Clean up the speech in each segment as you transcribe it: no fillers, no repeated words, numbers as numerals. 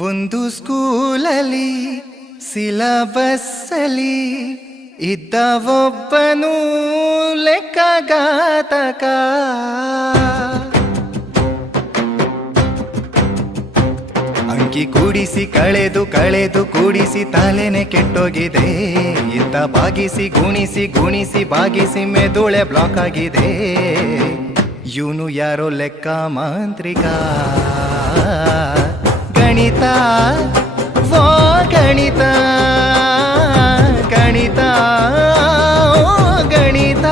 ಒಂದು ಸ್ಕೂಲಲ್ಲಿ ಸಿಲಬಸ್ಸಲ್ಲಿ ಇದ್ದ ಒಬ್ಬನು ಲೆಕ್ಕಗಾತಕ. ಅಂಕಿ ಕೂಡಿಸಿ ಕಳೆದು ಕಳೆದು ಕೂಡಿಸಿ ತಲೆನೆ ಕೆಟ್ಟೋಗಿದೆ. ಇದ್ದ ಬಾಗಿಸಿ ಗುಣಿಸಿ ಗುಣಿಸಿ ಬಾಗಿಸಿ ಮೆದುಳೆ ಬ್ಲಾಕ್ ಆಗಿದೆ. ಇವನು ಯಾರೋ ಲೆಕ್ಕ ಮಾಂತ್ರಿಕ. ಗಣಿತ ಓ ಗಣಿತ ಗಣಿತ ಓ ಗಣಿತ.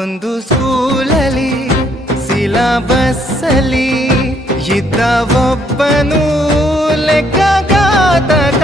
ಒಂದು ಸ್ಕೂಲಲ್ಲಿ ಸಿಲಬಸ್ಸಲ್ಲಿ ಇದ್ದ ಒಬ್ಬನು ಲೆಕ್ಕಗಾತಕ.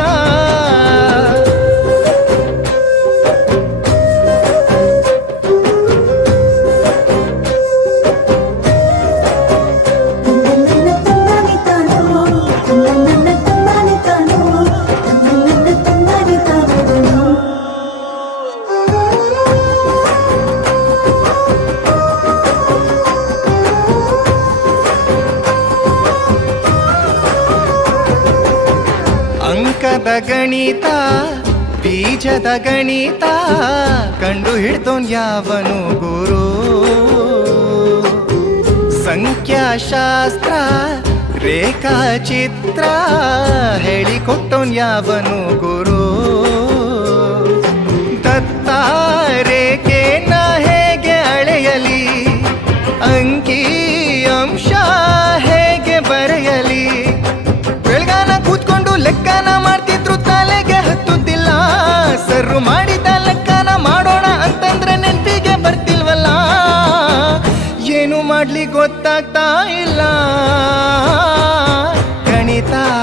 ಅಂಕದ ಗಣಿತ ಬೀಜದ ಗಣಿತ ಕಂಡು ಹಿಡ್ದೋನ್ ಯಾವನು ಗುರು. ಸಂಖ್ಯಾಶಾಸ್ತ್ರ ರೇಖಾಚಿತ್ರ ಹೇಳಿಕೊಟ್ಟೋನ್ ಯಾವನು ಗುರು. ದತ್ತ ರೇಖೆನ ಹೇಗೆ ಅಳೆಯಲಿ, ಅಂಕಿ ಅಂಶ ಹೇಗೆ ಬರೆಯಲಿ. ಬೆಳಗಾನ ಕೂತ್ಕೊಂಡು ಲೆಕ್ಕನ ಮಾಡ್ತಿದ್ರು, ತಲೆಗೆ ಹತ್ತುತ್ತಿಲ್ಲ. ಸರ್ರು ಮಾಡಿದ ಲೆಕ್ಕನ ಮಾಡೋಣ ಅಂತಂದ್ರೆ ನೆನಪಿಗೆ ಬರ್ತಿಲ್ವಲ್ಲ. ಏನು ಮಾಡ್ಲಿ ಗೊತ್ತಾಗ್ತಾ ಇಲ್ಲ.